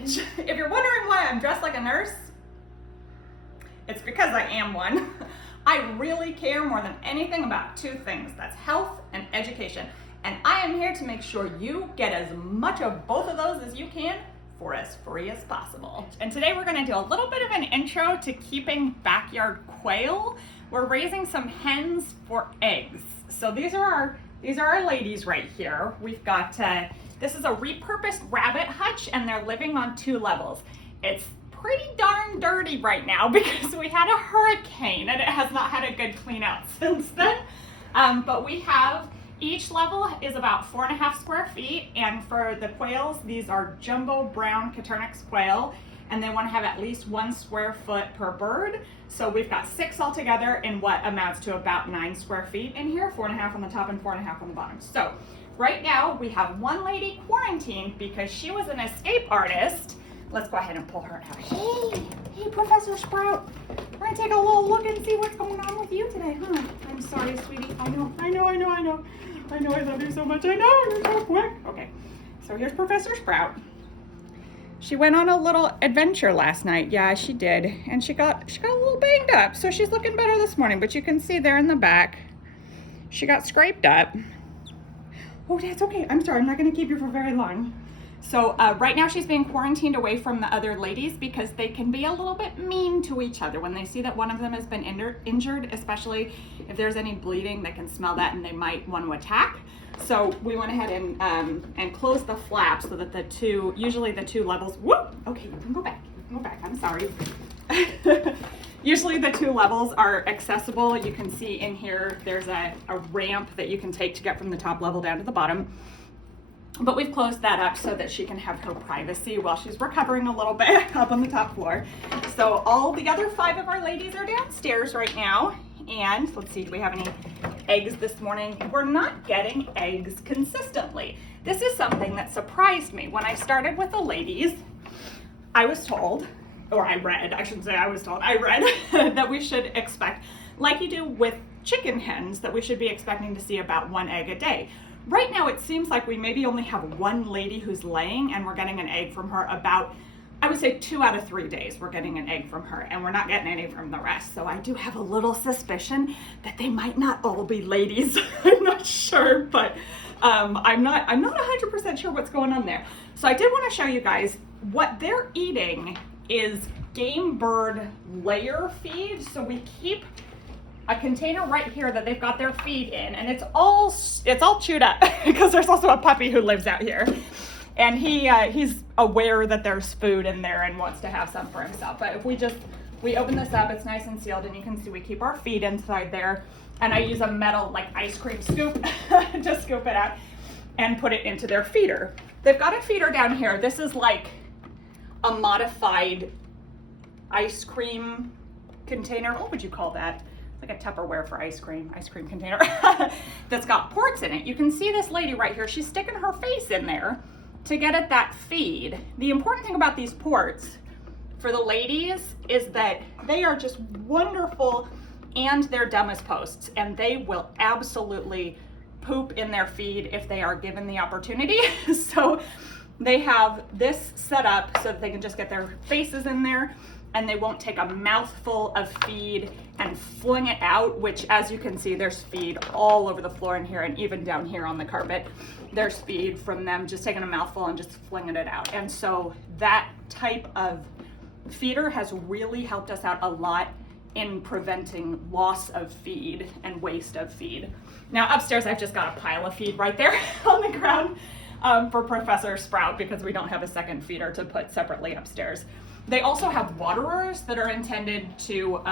message. If you're wondering why I'm dressed like a nurse, it's because I am one. I really care more than anything about two things. That's health and education. And I am here to make sure you get as much of both of those as you can for as free as possible. And today we're gonna do a little bit of an intro to keeping backyard quail. We're raising some hens for eggs. So these are our ladies right here. We've got, this is a repurposed rabbit hutch and they're living on 2 levels. It's pretty darn dirty right now because we had a hurricane and it has not had a good clean out since then. But we have, each level is about 4.5 square feet, and for the quails, these are Jumbo Brown Coturnix Quail, and they want to have at least 1 square foot per bird. So we've got 6 altogether in what amounts to about 9 square feet in here, 4.5 on the top and 4.5 on the bottom. So right now we have one lady quarantined because she was an escape artist. Let's go ahead and pull her out. Hey, Professor Sprout. We're gonna take a little look and see what's going on with you today, huh? I'm sorry, sweetie. I know. I love you so much. I know, you're so quick. Okay, so here's Professor Sprout. She went on a little adventure last night. Yeah, she did. And she got a little banged up. So she's looking better this morning, but you can see there in the back, she got scraped up. Oh, that's okay. I'm sorry, I'm not gonna keep you for very long. So right now she's being quarantined away from the other ladies because they can be a little bit mean to each other. When they see that one of them has been injured, especially if there's any bleeding, they can smell that and they might want to attack. So we went ahead and closed the flap so that usually the 2 levels, whoop, okay, you can go back, I'm sorry. Usually the 2 levels are accessible. You can see in here, there's a ramp that you can take to get from the top level down to the bottom. But we've closed that up so that she can have her privacy while she's recovering a little bit up on the top floor. So all the other 5 of our ladies are downstairs right now. And let's see, do we have any eggs this morning? We're not getting eggs consistently. This is something that surprised me. When I started with the ladies, I was told, or I read, I shouldn't say I was told, I read that we should expect, like you do with chicken hens, that we should be expecting to see about 1 egg a day. Right now, it seems like we maybe only have 1 lady who's laying and we're getting an egg from her about, I would say 2 out of 3 days we're getting an egg from her, and we're not getting any from the rest. So I do have a little suspicion that they might not all be ladies. I'm not sure, but I'm not 100% sure what's going on there. So I did want to show you guys what they're eating is game bird layer feed. So we keep a container right here that they've got their feed in, and it's all chewed up because there's also a puppy who lives out here, and he's aware that there's food in there and wants to have some for himself. But if we open this up, it's nice and sealed, and you can see we keep our feed inside there, and I use a metal like ice cream scoop to scoop it out and put it into their feeder. They've got a feeder down here. This is like a modified ice cream container. What would you call that? Like a Tupperware for ice cream container that's got ports in it. You can see this lady right here. She's sticking her face in there to get at that feed. The important thing about these ports for the ladies is that they are just wonderful, and they're dumb as posts, and they will absolutely poop in their feed if they are given the opportunity. So they have this set up so that they can just get their faces in there, and they won't take a mouthful of feed and fling it out, which, as you can see, there's feed all over the floor in here, and even down here on the carpet, there's feed from them just taking a mouthful and just flinging it out. And so that type of feeder has really helped us out a lot in preventing loss of feed and waste of feed. Now upstairs, I've just got a pile of feed right there on the ground for Professor Sprout because we don't have a second feeder to put separately upstairs. They also have waterers that are intended to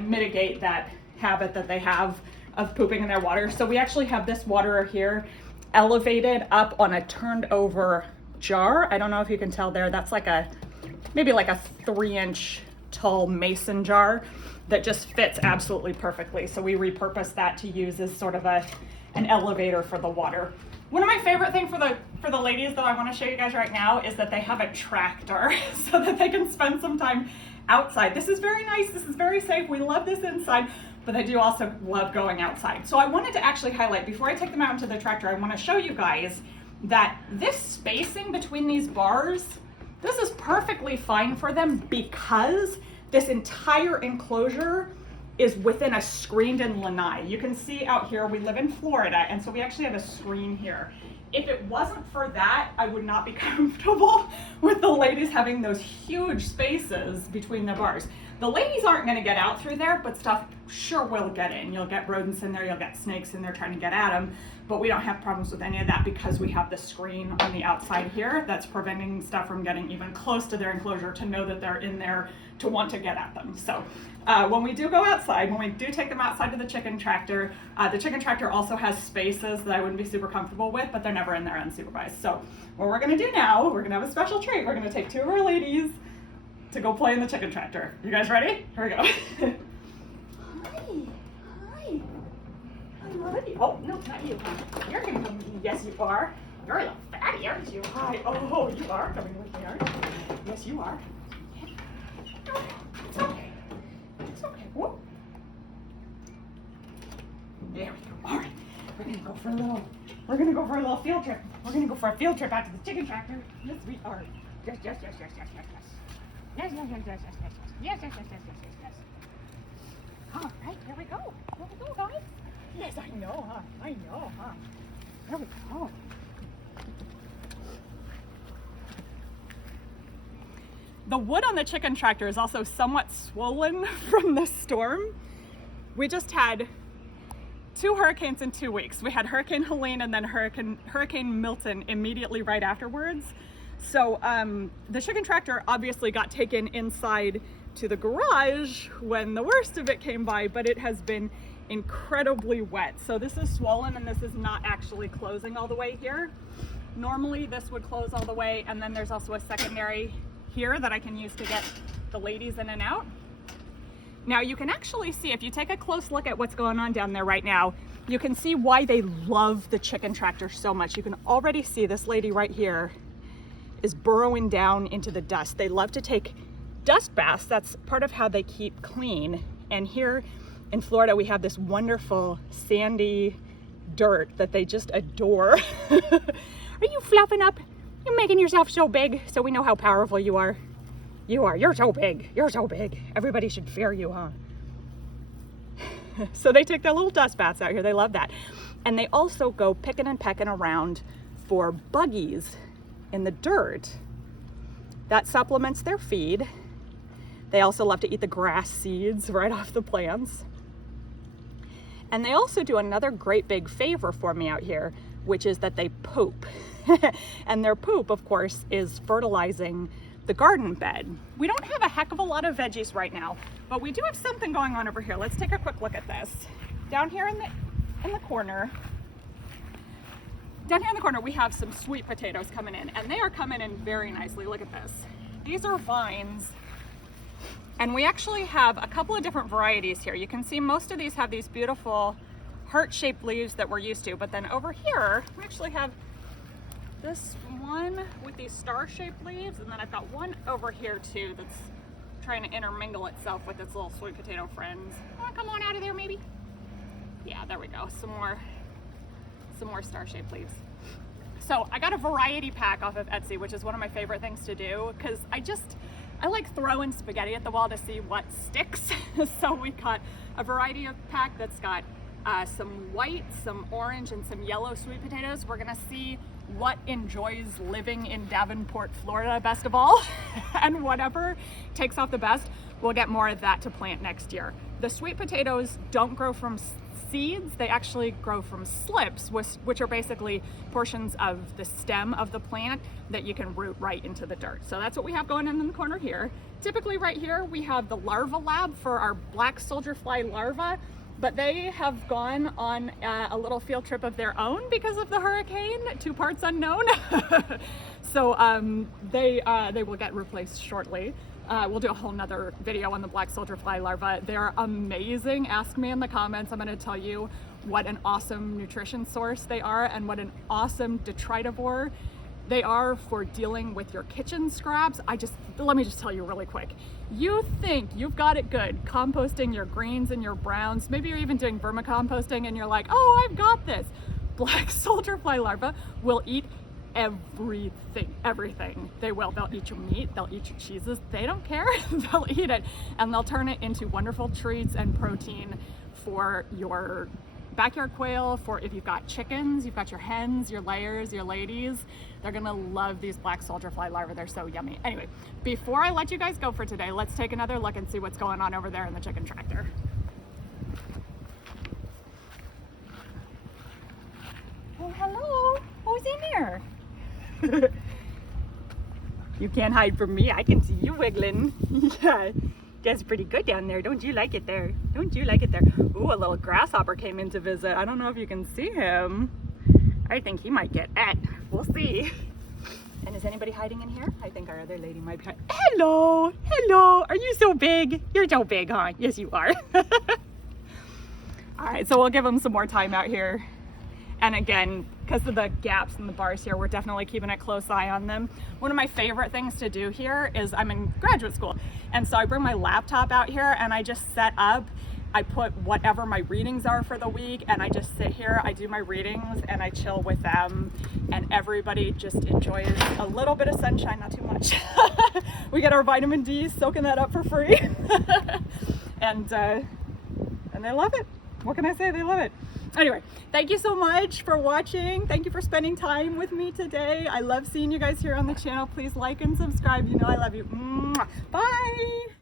mitigate that habit that they have of pooping in their water. So we actually have this waterer here elevated up on a turned over jar. I don't know if you can tell there, that's like maybe like a 3-inch tall mason jar that just fits absolutely perfectly. So we repurposed that to use as sort of an elevator for the water. One of my favorite things for the ladies that I want to show you guys right now is that they have a tractor so that they can spend some time outside. This is very nice. This is very safe. We love this inside, but I do also love going outside. So I wanted to actually highlight, before I take them out into the tractor, I want to show you guys that this spacing between these bars, this is perfectly fine for them because this entire enclosure is within a screened-in lanai. You can see out here, we live in Florida, and so we actually have a screen here. If it wasn't for that, I would not be comfortable with the ladies having those huge spaces between the bars. The ladies aren't gonna get out through there, but stuff sure will get in. You'll get rodents in there, you'll get snakes in there trying to get at them, but we don't have problems with any of that because we have the screen on the outside here that's preventing stuff from getting even close to their enclosure to know that they're in there to want to get at them. So when we do go outside, when we do take them outside to the chicken tractor also has spaces that I wouldn't be super comfortable with, but they're never in there unsupervised. So what we're gonna do now, we're gonna have a special treat. We're gonna take 2 of our ladies to go play in the chicken tractor. You guys ready? Here we go. Hi. I'm ready. Oh, no, not you. You're gonna come with me. Yes, you are. You're a little fatty, aren't you? Hi. Oh, you are coming with me, aren't you? Yes, you are. It's okay. It's okay. Whoop. There we go. All right. We're gonna go for a little field trip. We're gonna go for a field trip out to the chicken tractor. Yes, we are. Yes. Yes. All right, here we go. Here we go, guys. Yes, I know, huh? Here we go. The wood on the chicken tractor is also somewhat swollen from the storm. We just had 2 hurricanes in 2 weeks. We had Hurricane Helene and then Hurricane Milton immediately right afterwards. So the chicken tractor obviously got taken inside to the garage when the worst of it came by, but it has been incredibly wet. So this is swollen and this is not actually closing all the way here. Normally this would close all the way, and then there's also a secondary here that I can use to get the ladies in and out. Now you can actually see, if you take a close look at what's going on down there right now, you can see why they love the chicken tractor so much. You can already see this lady right here is burrowing down into the dust. They love to take dust baths. That's part of how they keep clean. And here in Florida, we have this wonderful sandy dirt that they just adore. Are you fluffing up? You're making yourself so big so we know how powerful you are. You're so big. You're so big. Everybody should fear you, huh? So they take their little dust baths out here. They love that. And they also go picking and pecking around for buggies in the dirt. That supplements their feed. They also love to eat the grass seeds right off the plants. And they also do another great big favor for me out here, which is that they poop. And their poop, of course, is fertilizing the garden bed. We don't have a heck of a lot of veggies right now, but we do have something going on over here. Let's take a quick look at this. Down here in the corner, we have some sweet potatoes coming in, and they are coming in very nicely. Look at this. These are vines, and we actually have a couple of different varieties here. You can see most of these have these beautiful heart-shaped leaves that we're used to, but then over here, we actually have this one with these star-shaped leaves, and then I've got one over here too that's trying to intermingle itself with its little sweet potato friends. Come on out of there, maybe. Yeah, there we go. Some more star-shaped leaves. So I got a variety pack off of Etsy, which is one of my favorite things to do because I like throwing spaghetti at the wall to see what sticks. So we got a variety pack that's got some white, some orange, and some yellow sweet potatoes. We're gonna see what enjoys living in Davenport, Florida best of all, and whatever takes off the best, we'll get more of that to plant next year. The sweet potatoes don't grow from seeds, they actually grow from slips, which are basically portions of the stem of the plant that you can root right into the dirt. So that's what we have going on in the corner here. Typically right here we have the larva lab for our black soldier fly larvae, but they have gone on a little field trip of their own because of the hurricane, 2 parts unknown. So they will get replaced shortly. We'll do a whole nother video on the black soldier fly larvae. They're amazing. Ask me in the comments. I'm gonna tell you what an awesome nutrition source they are and what an awesome detritivore they are for dealing with your kitchen scraps. Let me just tell you really quick. You think you've got it good composting your greens and your browns, maybe you're even doing vermicomposting and you're like, oh, I've got this. Black soldier fly larvae will eat everything, everything. They will. They'll eat your meat, they'll eat your cheeses, they don't care. They'll eat it, and they'll turn it into wonderful treats and protein for your backyard quail, for if you've got chickens, you've got your hens, your layers, your ladies. They're gonna love these black soldier fly larvae. They're so yummy. Anyway, before I let you guys go for today, let's take another look and see what's going on over there in the chicken tractor. Oh, hello. Who's in there? You can't hide from me. I can see you wiggling. Yeah, that's pretty good down there. Don't you like it there? Don't you like it there? Ooh, a little grasshopper came in to visit. I don't know if you can see him. I think he might get at. We'll see. And is anybody hiding in here? I think our other lady might be hiding. Hello, hello. Are you so big? You're so big, huh? Yes, you are. All right, so we'll give him some more time out here. And again, because of the gaps in the bars here, we're definitely keeping a close eye on them. One of my favorite things to do here is I'm in graduate school. And so I bring my laptop out here and I just set up, I put whatever my readings are for the week, and I just sit here, I do my readings and I chill with them, and everybody just enjoys a little bit of sunshine, not too much. We get our vitamin D, soaking that up for free. And they love it. What can I say? They love it. Anyway, thank you so much for watching. Thank you for spending time with me today. I love seeing you guys here on the channel. Please like and subscribe. You know I love you. Mwah. Bye.